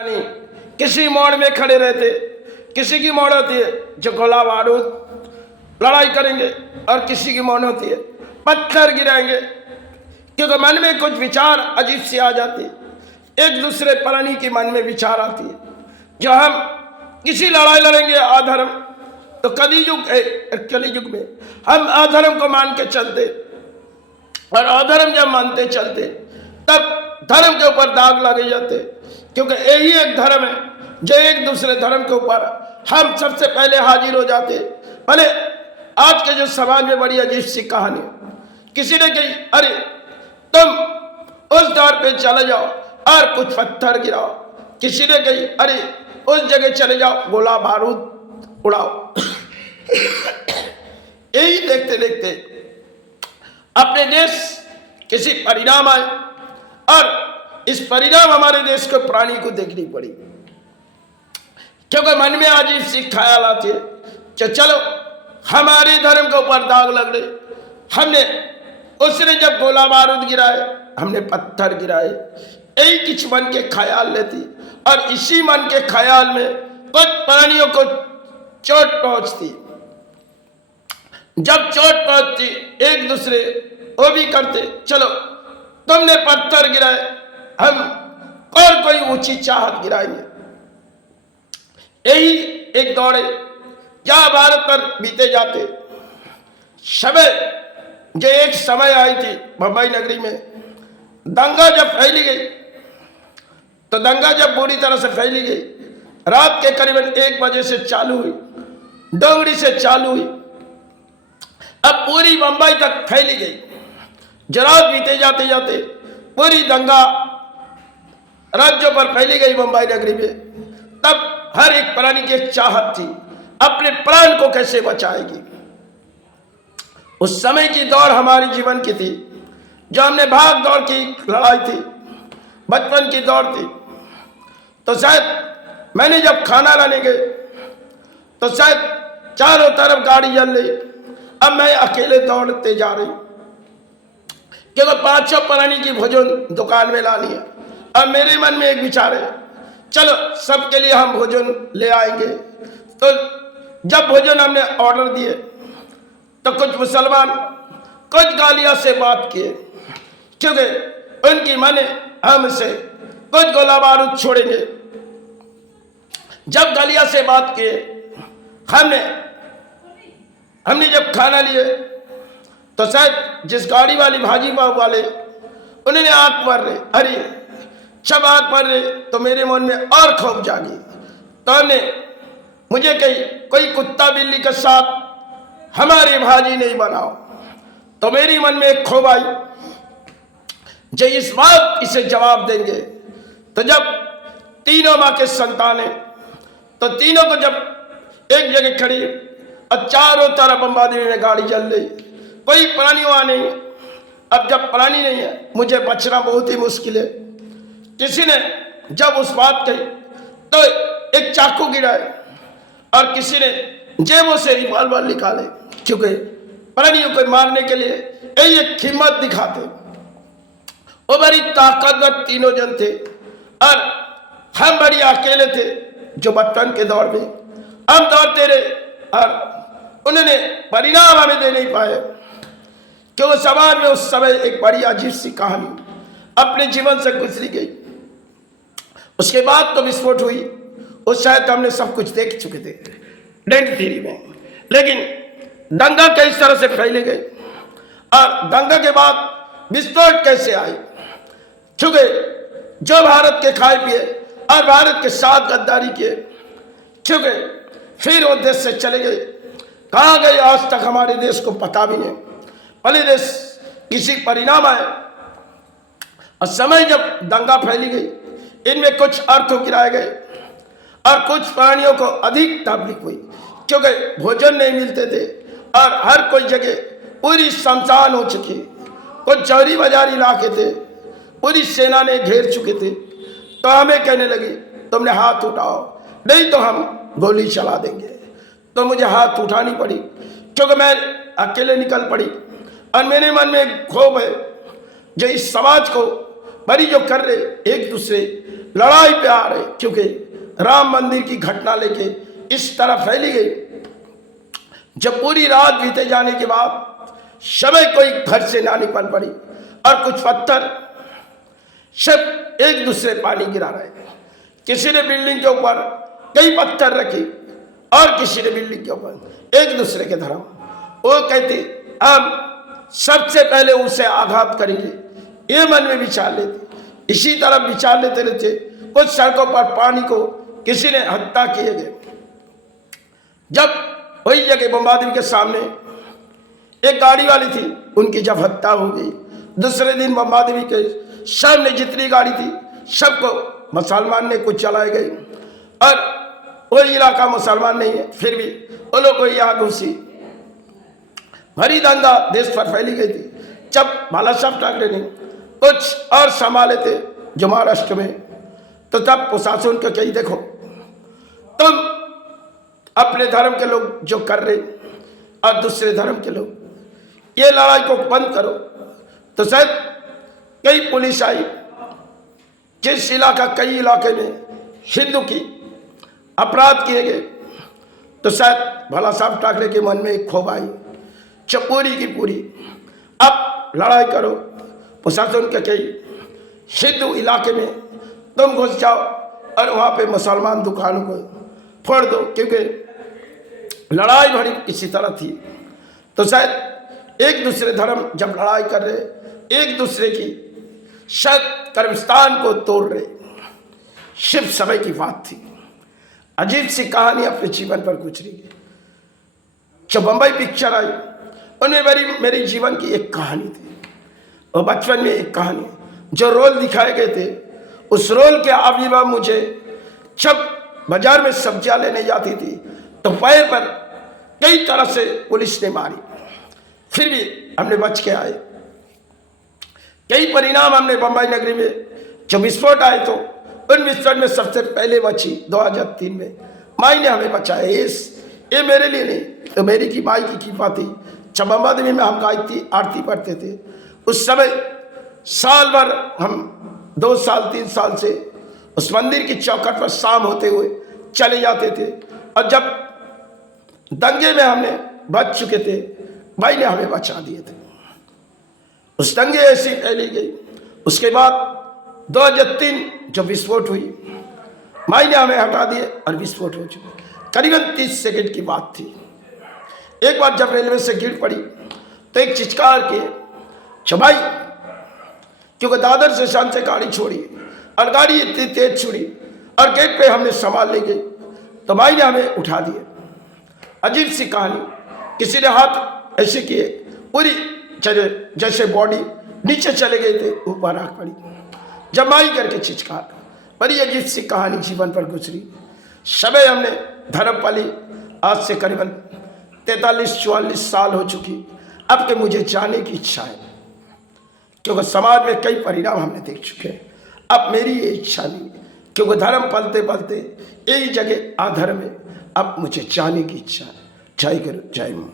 नहीं, किसी मोड़ में खड़े रहते, किसी की मोड़ होती है जो गोला बारूद लड़ाई करेंगे और किसी की मोड़ होती है पत्थर गिराएंगे, क्योंकि मन में कुछ विचार अजीब से आ जाती है। एक दूसरे प्राणी की मन में विचार आती है जो हम किसी लड़ाई लड़ेंगे अधर्म, तो कलियुग में हम अधर्म को मान के चलते और अधर्म जब मानते चलते तब धर्म के ऊपर दाग लगे जाते, क्योंकि यही एक धर्म है जो एक दूसरे धर्म के ऊपर हम सबसे पहले हाजिर हो जाते। भले आज के जो समाज में बड़ी अजीब सी कहानी, किसी ने कही अरे तुम उस दौर पे चले जाओ और कुछ पत्थर गिराओ, किसी ने कही अरे उस जगह चले जाओ गोला बारूद उड़ाओ। यही देखते देखते अपने देश किसी परिणाम आए और इस परिणाम हमारे देश के प्राणी को देखनी पड़ी, क्योंकि मन में अजीब सी ख्याल आते चलो हमारे धर्म के ऊपर दाग लग रहे, हमने उसने जब गोला बारूद गिराए हमने पत्थर गिराए, यही कुछ मन के ख्याल लेती और इसी मन के ख्याल में कुछ प्राणियों को चोट पहुंचती। जब चोट पहुंचती एक दूसरे वो भी करते, चलो तुमने पत्थर गिराए हम और कोई ऊंची चाहत गिराएंगे। यही एक दौड़े जहां भारत पर बीते जाते समय, जो एक समय आई थी बंबई नगरी में दंगा जब फैली गई, तो दंगा जब बुरी तरह से फैली गई, रात के करीबन 1 बजे से चालू हुई, डोंगरी से चालू हुई, अब पूरी बंबई तक फैली गई। रात बीते जाते जाते पूरी दंगा राज्यों पर फैली गई बंबई नगरी में। तब हर एक प्राणी की चाहत थी अपने प्राण को कैसे बचाएगी। उस समय की दौड़ हमारे जीवन की थी, जो हमने भाग दौड़ की लड़ाई थी, बचपन की दौड़ थी। तो शायद मैंने जब खाना लाने गए तो शायद चारों तरफ गाड़ी जल रही, अब मैं अकेले दौड़ते जा रही, क्योंकि 5-6 प्राणी की भोजन दुकान में लानी है। अब मेरे मन में एक विचार है, चलो सबके लिए हम भोजन ले आएंगे। तो जब भोजन हमने ऑर्डर दिए तो कुछ मुसलमान कुछ गालियां से बात किए, क्योंकि उनकी मन हमसे कुछ गोला बारूद छोड़ेंगे। जब गालियां से बात किए, हमने जब खाना लिए तो शायद जिस गाड़ी वाली भाजी पाव वाले उन्होंने आंख मार रहे, अरे जब आंख मार रहे तो मेरे मन में और खौफ जागी। तो हमने मुझे कही कोई कुत्ता बिल्ली के साथ हमारी भाजी नहीं बनाओ, तो मेरी मन में एक खौफ आई जो इस बात इसे जवाब देंगे। तो जब तीनों माँ के संतान है, तो तीनों को जब एक जगह खड़ी और चारों तरफ बंबादी में गाड़ी चल रही, कोई प्राणी वहां नहीं। अब जब प्राणी नहीं है मुझे बचना बहुत ही मुश्किल है। किसी ने जब उस बात कही तो एक चाकू गिराए और किसी ने जेबों से रिवॉल्वर निकाले, क्योंकि प्राणियों को मारने के लिए यही एक हिम्मत दिखाते। वो बड़ी ताकतवर तीनों जन थे और हम बड़ी अकेले थे, जो बचपन के दौर में हम दौड़ते रहे और उन्होंने परिणाम हमें दे नहीं पाए, क्योंकि समाज में उस समय एक बड़ी अजीब सी कहानी अपने जीवन से गुजरी गई। उसके बाद तो विस्फोट हुई, उस शायद हमने सब कुछ देख चुके थे डेंट थ्योरी में, लेकिन दंगा किस तरह से फैले गए और दंगा के बाद विस्फोट कैसे आई, क्योंकि जो भारत के खाए पिए और भारत के साथ गद्दारी किए, क्योंकि फिर वो देश से चले गए, कहाँ गए आज तक हमारे देश को पता भी नहीं। भले देश किसी परिणाम आए और समय जब दंगा फैली गई, इनमें कुछ अर्थों गिराए गए और कुछ प्राणियों को अधिक तकलीफ हुई, क्योंकि भोजन नहीं मिलते थे और हर कोई जगह पूरी शमशान हो चुकी। कुछ चौरी बाजार इलाके थे, पूरी सेना ने घेर चुके थे। तो हमें कहने लगी तुमने हाथ उठाओ, नहीं तो हम गोली चला देंगे। तो मुझे हाथ उठानी पड़ी, क्योंकि मैं अकेले निकल पड़ी और मेरे मन में खौफ है जो इस समाज को बड़ी जो कर रहे एक दूसरे लड़ाई पे आ रहे, क्योंकि राम मंदिर की घटना लेके इस तरह फैली गई। जब पूरी रात बीते जाने के बाद समय कोई घर से ना निकल पड़ी और कुछ पत्थर सब एक दूसरे पानी गिरा रहे। किसी ने बिल्डिंग के ऊपर कई पत्थर रखे और किसी ने बिल्डिंग के ऊपर एक दूसरे के धर्म। वो कहते हम सबसे पहले उसे आघात करेंगे, ये मन में विचार लेते। इसी तरह विचार लेते रहते। कुछ सड़कों पर पानी को किसी ने हत्या किए गए। जब वही जगह बम्बादेवी के सामने एक गाड़ी वाली थी, उनकी जब हत्या हो गई, दूसरे दिन बम्बादेवी के सामने जितनी गाड़ी थी सबको मुसलमान ने कुछ चलाए गए और वही इलाका मुसलमान नहीं है, फिर भी वो लोग को यहाँ घुसी। भरी दंगा देश पर फैली गई थी। जब बाला साहब ठाकरे ने कुछ और संभाले थे जो महाराष्ट्र में, तो तब प्रशासन को कही देखो तुम अपने धर्म के लोग जो कर रहे और दूसरे धर्म के लोग, ये लड़ाई को बंद करो। तो शायद कई पुलिस आई, जिस इलाका कई इलाके में हिंदू की अपराध किए गए, तो शायद बाला साहब ठाकरे के मन में एक क्षोभ आई, पूरी की पूरी अब लड़ाई करो। प्रशासन के कई हिंदू इलाके में तुम घुस जाओ और वहाँ पे मुसलमान दुकानों को फोड़ दो, क्योंकि लड़ाई बड़ी इसी तरह थी। तो शायद एक दूसरे धर्म जब लड़ाई कर रहे, एक दूसरे की शायद कर्मस्थान को तोड़ रहे, शिव समय की बात थी। अजीब सी कहानी अपने जीवन पर गुजरी। जब बम्बई पिक्चर आई, उनमें मेरे जीवन की एक कहानी थी और बचपन में एक कहानी जो रोल दिखाए गए थे, उस रोल के आविर्भाव मुझे जब बाजार में सब्जियां लेने जाती थी तो पैर पर कई तरह से पुलिस ने मारी, फिर भी हमने बच के आए। कई परिणाम हमने बम्बई नगरी में जो विस्फोट आए, तो उन विस्फोट में सबसे पहले बची 2003 में माई ने हमें बचाया। ये मेरे लिए नहीं, तो मेरी की माई की कृपा थी। जब बम्बादेवी में हम गायत्री आरती पढ़ते थे, उस समय साल भर हम 2 साल 3 साल से उस मंदिर की चौखट पर शाम होते हुए चले जाते थे। और जब दंगे में हमने बच चुके थे, भाई ने हमें बचा दिए थे। उस दंगे ऐसी फैली गई। उसके बाद 2003 जब विस्फोट हुई, माई ने हमें हटा दिए और विस्फोट हो चुके। करीबन 30 सेकंड की बात थी। एक बार जब रेलवे से गिर पड़ी तो एक चिৎकार किए, छबाई, क्योंकि दादर से शान से गाड़ी छोड़ी और गाड़ी इतनी तेज छुड़ी और गेट पे हमने संभाल ले गई, तो भाई ने हमें उठा दिए। अजीब सी कहानी, किसी ने हाथ ऐसे किए, पूरी जैसे बॉडी नीचे चले गए थे, ऊपर आग पड़ी, जमाई करके चिৎकार। बड़ी अजीब सी कहानी जीवन पर गुजरी। समय हमने धर्म पाली, आज से करीबन 43-44 साल हो चुकी। अब के मुझे जाने की इच्छा है, क्योंकि समाज में कई परिणाम हमने देख चुके हैं। अब मेरी ये इच्छा नहीं, क्योंकि धर्म पलते पलते एक जगह अधर्म में अब मुझे जाने की इच्छा है। जय गुरु, जय मां।